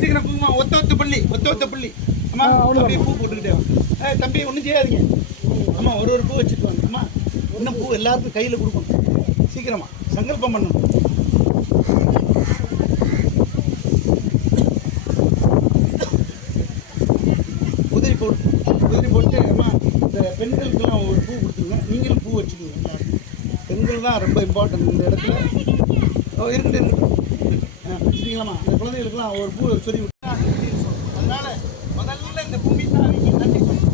சீக்கிரம் பூமா ஒத்த ஒத்த பள்ளி ஒத்த ஒத்த பள்ளி. அம்மா அப்படியே பூ போட்டுக்கிட்டே. ஏய் தம்பி ஒன்றும் செய்யாதீங்க. அம்மா ஒரு ஒரு பூ வச்சுட்டு வாங்க. அம்மா இன்னும் பூ எல்லாருக்கும் கையில் கொடுக்கணும். சீக்கிரமா. சங்கல்பம் பண்ணணும். உதிரி போட்டு உதிரி போட்டு அம்மா இந்த பெண்களுக்கெல்லாம் ஒரு பூ கொடுத்துருங்க. நீங்களும் பூ வச்சுக்கோங்க. பெண்கள் தான் ரொம்ப இம்பார்ட்டன்ட் இந்த இடத்துல. இருக்கட்டும். ஆ இந்த குழந்தைகளுக்கெல்லாம் ஒரு பூ சொல்லி விட்டா அதனால முதல்ல இந்த பூமி தான் நன்றி சொல்லணும்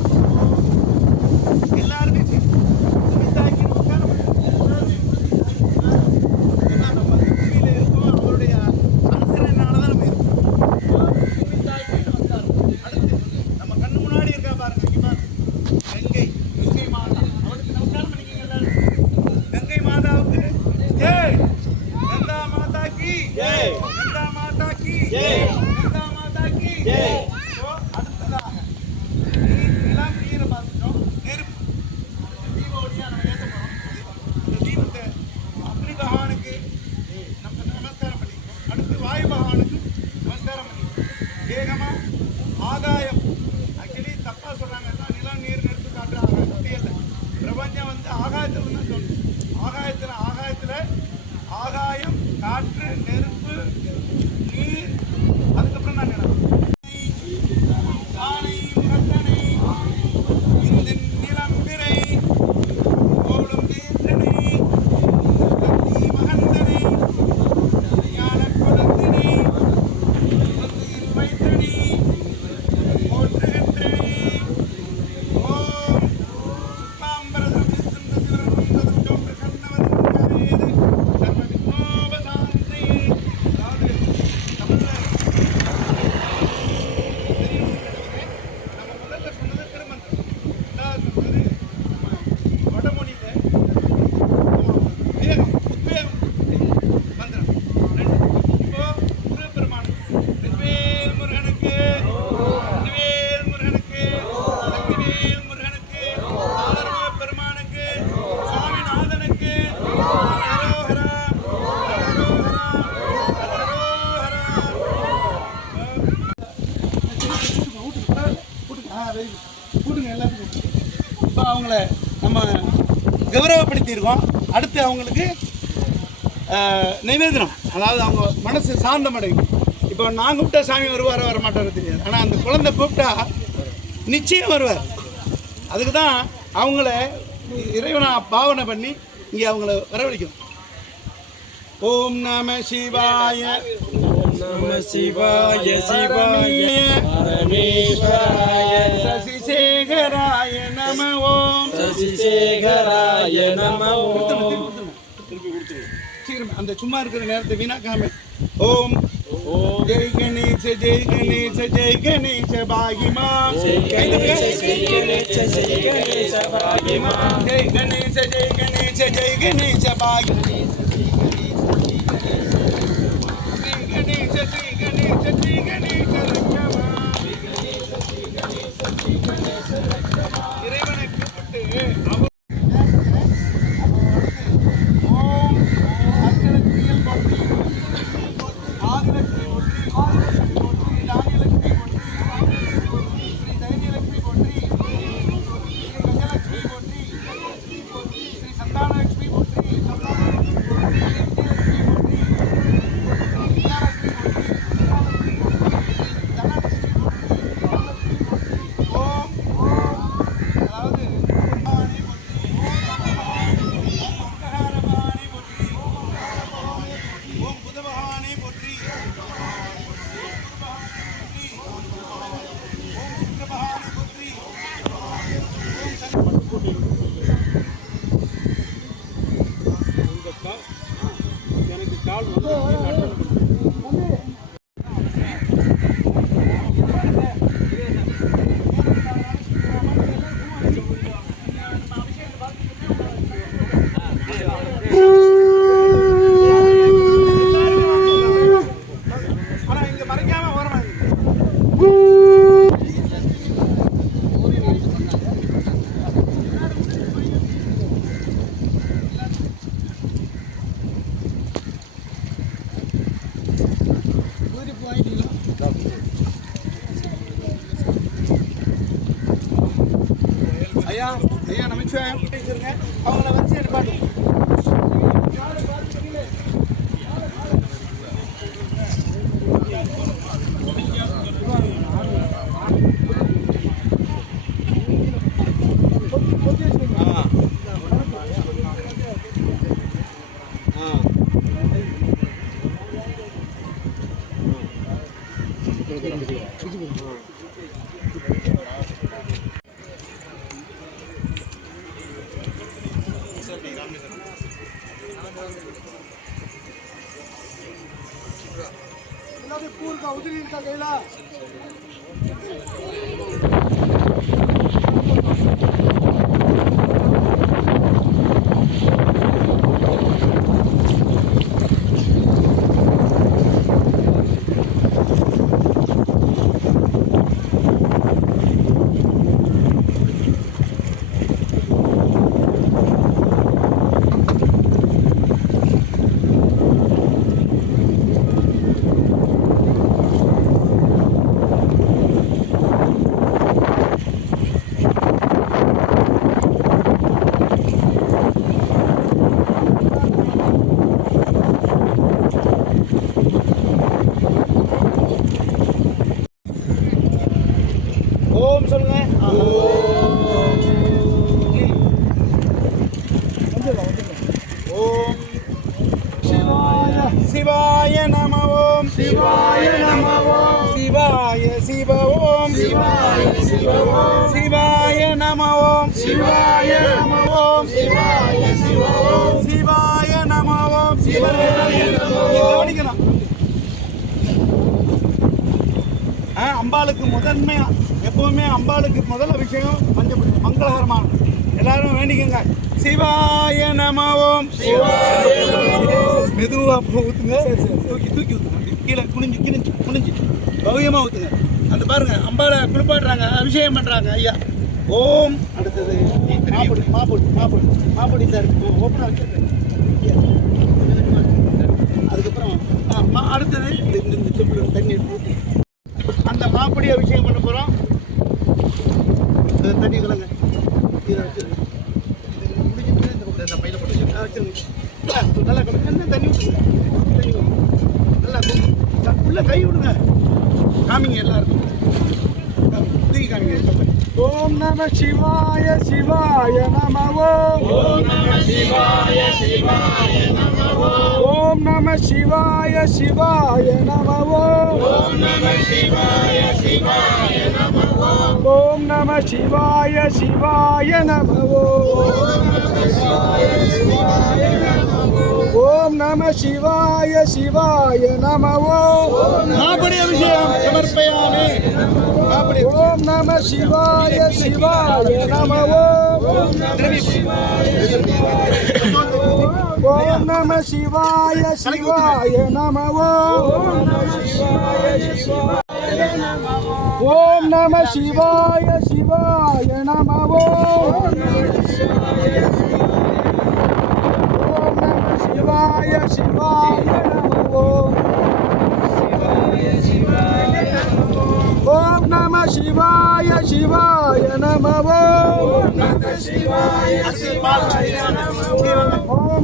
கௌரவப்படுத்தியிருக்கோம். அடுத்து அவங்களுக்கு நிவேதனம். அதாவது அவங்க மனசு சாந்தமடையும். இப்போ நான் கூப்பிட்டா சாமி வருவார வர மாட்டாரு தெரியாது. ஆனால் அந்த குழந்தை கூப்பிட்டா நிச்சயம் வருவார். அதுக்கு தான் அவங்கள இறைவனை பாவனை பண்ணி இங்கே அவங்கள வரவழைக்கணும் ஓம் நம சிவாய. நம சிவாய சிவாய. சசிசேகராய நம. ஓம் சசிசேகராய நம ஓம் சீக்கிரம் அந்த சும்மா இருக்கிற நேரத்தை வீணாக்காம ஓம் ஓம் ஜெய் கணேச ஜெய் கணேச ஜெய் கணேச பாகிமா ஜெய் கணேச ஜெய் கணேச ஜெய் கணேச பாகிமா ஜெய் கணேச ஜெய் கணேச ஜெய் கணேச பாகி ஸ்ரீ கணேச ஸ்ரீ கணேச ஸ்ரீ கணேச ಕಾಲು ¡Suscríbete al canal! ¡Suscríbete al அம்பாளுக்கு முதன்மையா எப்பவுமே அம்பாளுக்கு முதல் அபிஷேகம் மஞ்சள் மங்களகரமானது. எல்லாரும் வேண்டிக்கங்க. சிவாய நம ஓம் மெதுவா பூ ஊத்துங்க. தூக்கி தூக்கி அப்படி கீழே குனிஞ்சு குனிஞ்சு குனிஞ்சு. பவ்யமா ஊத்துங்க. அந்த பாருங்க அம்பாளை குளிப்பாட்டுறாங்க அபிஷேகம் பண்றாங்க ஐயா. ஓம். அடுத்தது மாப்பொடி மாப்பொடி மாப்பொடி மாப்பொடி சார் ஓப்பனாக வச்சிருக்கேன். அதுக்கப்புறம் அடுத்தது இந்த செம்பில் தண்ணி எடுத்து இந்த மாப்பிடி அபிஷேகம் பண்ண போகிறோம் தண்ணி கலங்க. இதை வச்சுருங்க. நல்லா கிடக்கு தண்ணி விட்டுருங்க தண்ணி நல்லா உள்ள கை விடுங்க. காமிங்க எல்லாருக்கும். தூக்கி காமிங்க. ஓம் நம சிவாய சிவாய நம. ஓம் நம சிவாய சிவாய శివాయ శివాయ నమవో ఓం నమ శివాయ శివాయ నమవో ఓం నమ శివాయ శివాయ నమవో ఓం నమ శివాయ శివాయ నమవో నాపడి అభిషేకం సమర్పయామి. ఓం నమ శివాయ శివాయ నమవో ఓం నమ శివాయ శివాయ నమ. ఓం నమ శివాయ శివాయ నమ. ఓం నమ శివాయ శివాయ నమ. ఓం శివాయ శివాయ ఓం నమ శివాయ శివాయ నమ. ఓం నమ శివాయ శివాయ నమ. ఓం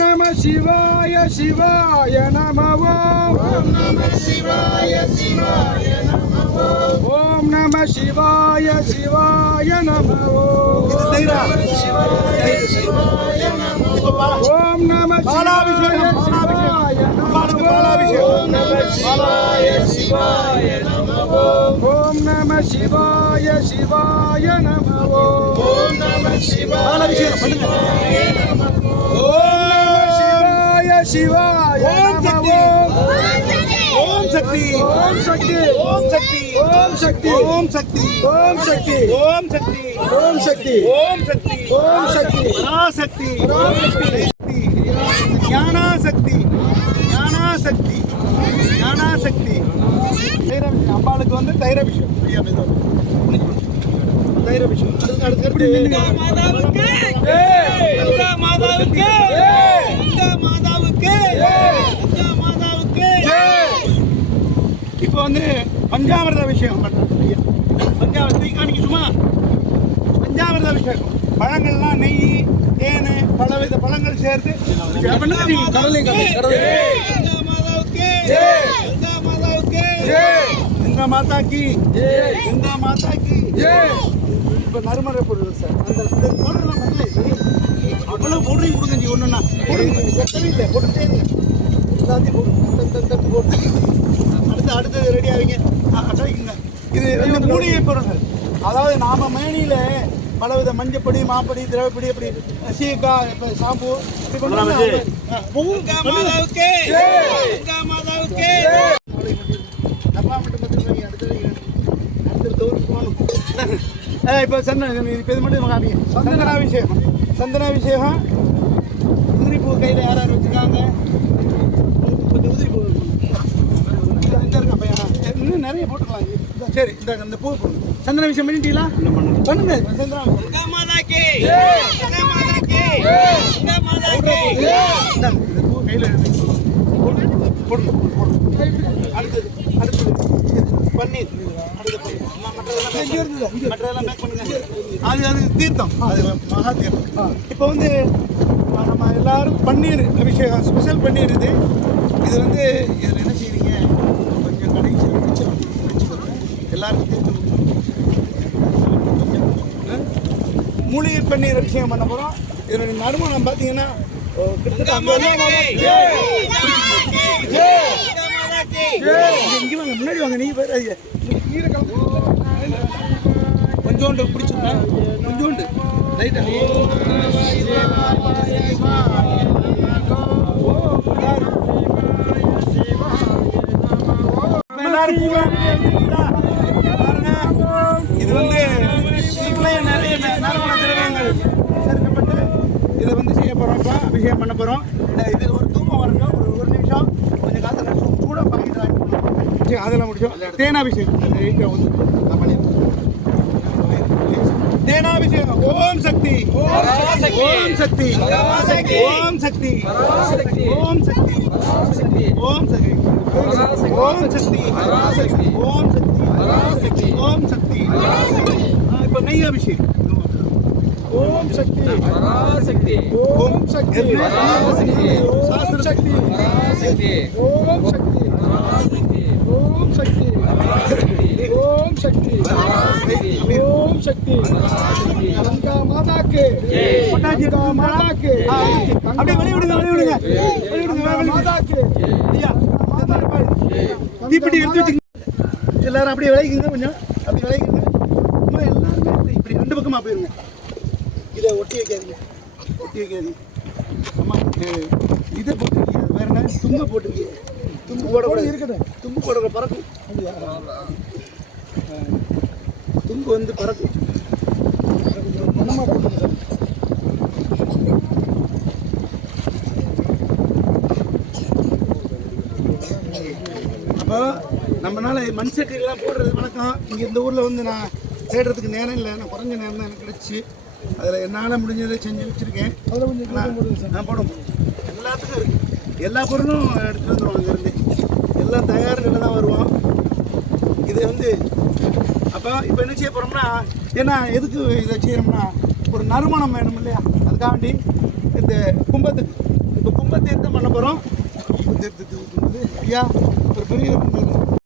నమ శివాయ శివాయ ఓం నమ. నమ ఓం నమ శివాయ శివాయ నమ ఓం నమ శివాయ நம சிவாய சிவாய நம ஓம் நம பாலாபிஷேகம் பண்ணுங்க ஓம் சிவாய சிவாய ஓம் சக்தி ஓம் சக்தி ஓம் சக்தி ஓம் சக்தி ஓம் சக்தி ஓம் சக்தி ஓம் சக்தி ஓம் சக்தி ஓம் சக்தி ஓம் சக்தி பராசக்தி ஞானாசக்தி. ஞானாசக்தி. ஞானாசக்தி. தைரபிஷம் அம்பாளுக்கு வந்து தைரபிஷம் மெதுவா. தைரபிஷம் அதுக்கு அடுத்து எப்படி மாதாவுக்கு. மாதாவுக்கு. மாதாவுக்கு. மாதாவுக்கு. இப்போ வந்து பஞ்சாமிரத ஐயா. பஞ்சாமிரத காணிக்கணுமா பஞ்சாமிரத அபிஷேகம். பழங்கள்லாம் நெய் தேன் பலவித பழங்கள் சேர்த்து. இந்த மாதாக்கு. இந்த மாதாக்கு. இப்போ நறுமறை பொருள் சார். அந்த பொருள் அவ்வளோ பொருளையும் கொடுங்க ஒன்றுன்னா இல்லை கொடுத்தே இல்லை எல்லாத்தையும் போட்டு போட்டு அடுத்து அடுத்தது ரெடி ஆகிங்க இது மூலிகை பொருள் அதாவது நாம மேனியில் பலவித மஞ்சப்பொடி மாப்பொடி திரவப்பொடி அப்படி சீக்காய் இப்போ ஷாம்பு இப்படி கொண்டு மாதாவுக்கு. மாதாவுக்கு. டப்பா மட்டும் பார்த்துருக்காங்க அடுத்தது அடுத்தடுத்த ஊருக்கு போகணும். இப்போ சந்தன இப்போ இது மட்டும் காமிங்க. சந்தனாபிஷேகம். சந்தனாபிஷேகம். உதிரி பூ கையில் யார் யார் வச்சுருக்காங்க கொஞ்சம் உதிரி பூ இந்த இருக்க பையனா இன்னும் நிறைய போட்டுக்கலாம் இந்த- சரி இந்த இந்த பூ சந்தன விஷயம் பண்ணிட்டீங்களா பண்ணுங்க. இந்தாங்க, இந்த பூ கையில் அடுத்தது அடுத்தது. பன்னீர். அது அது தீர்த்தம். அது மகா தீர்த்தம். இப்போ வந்து நம்ம எல்லாரும் பன்னீர் அபிஷேகம் ஸ்பெஷல் பன்னீர் இது. இது வந்து இதில் என்ன செய்றீங்க? கொஞ்சம் கடைச்சி வச்சு வச்சுக்கோங்க. எல்லாருக்கும் தீர்த்து மூலிகை பன்னீர் அபிஷேகம் பண்ண போகிறோம் இதனுடைய நறுமணம் பார்த்தீங்கன்னா இங்கே முன்னாடி வாங்க நீங்கள் பேர் கொஞ்சோண்டு பிடிச்சிருந்தா கொஞ்சோண்டு. ரைட்டா போகிறோம் இது ஒரு தூக்கம் வரணும். ஒரு ஒரு நிமிஷம். கொஞ்சம் பாக்கெட் வாங்கி. போடணும். சரி அதெல்லாம் முடிச்சோம் தேனாபிஷேகம். தேனாபிஷேகம். ஓம் சக்தி. ஓம் சக்தி. ஓம் சக்தி. ஓம் சக்தி. ஓம் சக்தி. ஓம் சக்தி. ஓம் சக்தி. ஓம் சக்தி. ஓம் சக்தி இப்போ நெய் அபிஷேகம் ஓம் சக்தி. பராசக்தி. ஓம் சக்தி. பராசக்தி. சாஸ்திர சக்தி. பராசக்தி. ஓம் சக்தி. ஓம் சக்தி. ஓம் சக்தி. ஓம் சக்தி. கங்கா மாதாக்கு. கங்கா மாதாக்கு. அப்படியே வெளிய விடுங்க வெளிய விடுங்க வெளிய விடுங்க மாதாக்கு ஐயா தீப்பெட்டி எடுத்து வச்சுங்க. எல்லாரும் அப்படியே விளைக்குங்க கொஞ்சம். அப்படி விளைக்குங்க எல்லாருமே இப்படி இப்படி ரெண்டு பக்கமா போயிருங்க. இதை ஒட்டி வைக்காதீங்க. ஒட்டி வைக்காதீங்க. அம்மா இது- போட்டுருக்கீங்க. வேற என்ன? தும்பை போட்டுருக்கீங்க. தும்பு போட கூட இருக்கட்டும். தும்பு போடுற பறக்கும். தும்பு வந்து பறக்கும். மனமாக போட்டுருங்க சார். அப்போ நம்மனால மண் சட்டிலாம் போடுறது வழக்கம். இங்கே இந்த ஊரில் வந்து நான் தேடுறதுக்கு நேரம் இல்லை. நான் குறைஞ்ச நேரம் தான் எனக்கு கிடச்சி. அதில் என்னால் முடிஞ்சதை செஞ்சு வச்சுருக்கேன். அதில் கொஞ்சம் நான் போடும் எல்லாத்துக்கும் இருக்குது எல்லா பொருளும் எடுத்துகிட்டு வந்துடுவோம் அங்கேருந்து எல்லாம் தயார் நிலை தான் வருவோம். இது வந்து அப்போ இப்போ என்ன செய்ய போகிறோம்னா ஏன்னா எதுக்கு இதை செய்யறோம்னா ஒரு நறுமணம் வேணும் இல்லையா? அதுக்காண்டி இந்த கும்பத்துக்கு இப்போ கும்பத்தீர்த்தம் பண்ண போகிறோம் ஐயா ஒரு பெரிய